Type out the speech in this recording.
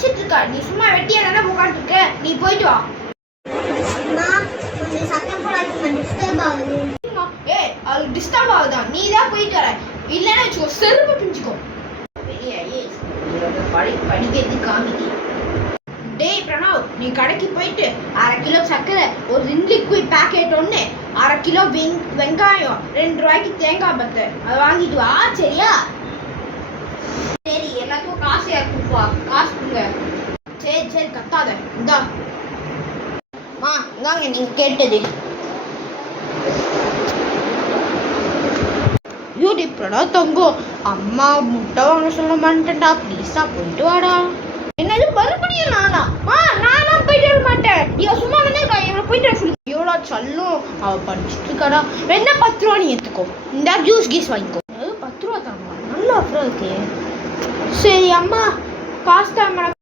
படிச்சிட்டு இருக்கா, நீ சும்மா வெட்டியா தானே உட்காந்துட்டு இருக்க, நீ போயிட்டு வா. ஏய், அவளுக்கு டிஸ்டர்ப் ஆகுதா, நீ தான் போயிட்டு வர, இல்லைன்னா வச்சுக்கோ செருப்பு பிஞ்சுக்கோ. படிக்கிறது காமிக்கு. டேய் பிரணவ், நீ கடைக்கு போயிட்டு 1/2 கிலோ சர்க்கரை, ஒரு லிக்விட் பேக்கெட் ஒன்று, 1/2 கிலோ வெங்காயம், 2 ரூபாய்க்கு தேங்காய் பத்து, அதை வாங்கிட்டு வா சரியா? சரி, எல்லாத்துக்கும் காசு யார் கொடுப்பா? காசு கொடுங்க. சரி சரி கத்தாத, இந்தா இந்தாங்க நீங்க கேட்டது. யூடியூப் பிரணவ் தங்கம், அம்மா முட்டை வாங்க சொல்ல மாட்டேன்டா, ப்ளீஸா போயிட்டு வாடா. என்னது மறுபடியும் நானா? நானா போயிட்டு வர மாட்டேன், இவ சும்மா தானே இருக்கா, இவனை போயிட்டு வர சொல்லி. எவ்வளோ சொல்லும், அவ படிச்சுட்டு இருக்காடா. வேணா 10 ரூபா நீ எடுத்துக்கோ, இந்த ஜூஸ் கீஸ் வாங்கிக்கோ. 10 ரூபா தாங்க, நல்ல ஆஃபராக இருக்கு. சரி அம்மா, காசு தான்